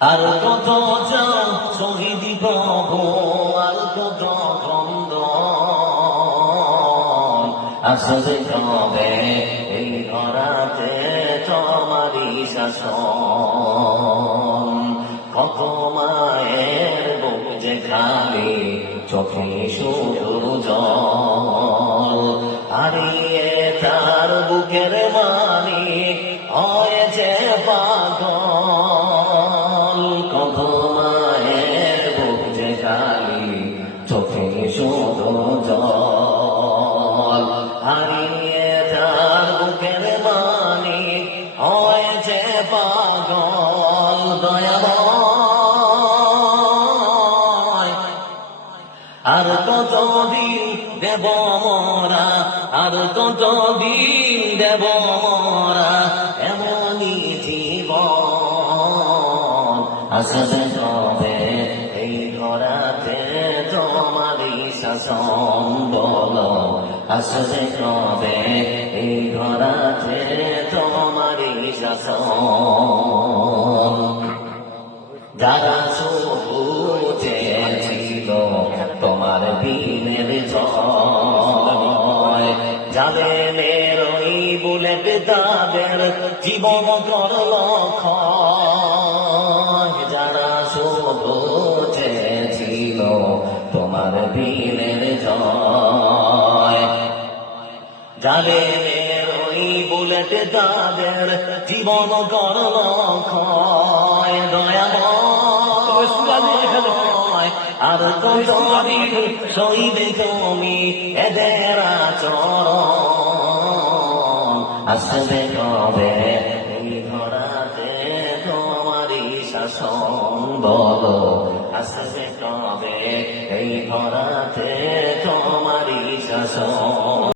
আর কত যাও শহীদ প্রভু, আর কত খন্দ আসবে কবে এই ধরাতে তোমারই শাসন। কত মায়ের বুক যে খালি, চোখে শুধু জল, হারিয়ে তার বুকের মানি হয়েছে পাগল। কত মায়ের বুক যে খালি, চোখে শুধু জল, হারিয়ে তার বুকের মানি হয়েছে পাগল। দয়াময় আর কতদিন দেব মোরা, আর কতদিন দেব মোরা এমনই জীবন। আসবে কবে এই ধরাতে তোমারই শাসন, বলো আসবে কবে এই ধরাতে তোমারই শাসন। যারা শুধু চেয়েছিল তোমার দিনের জয়, জালেমের ওই বুলেট তাদের জীবন করল ক্ষয়। যারা শুধু চেয়েছিল তোমার দিনের জয়, জালেমের ওই বুলেট তাদের জীবন করল ক্ষয়। দয়াময় আর কতদিন সইবে তুমি এদের আচরণ। আসবে কবে এই ধরাতে তোমারই শাসন, বলো আসবে কবে এই ধরাতে তোমারই শাসন।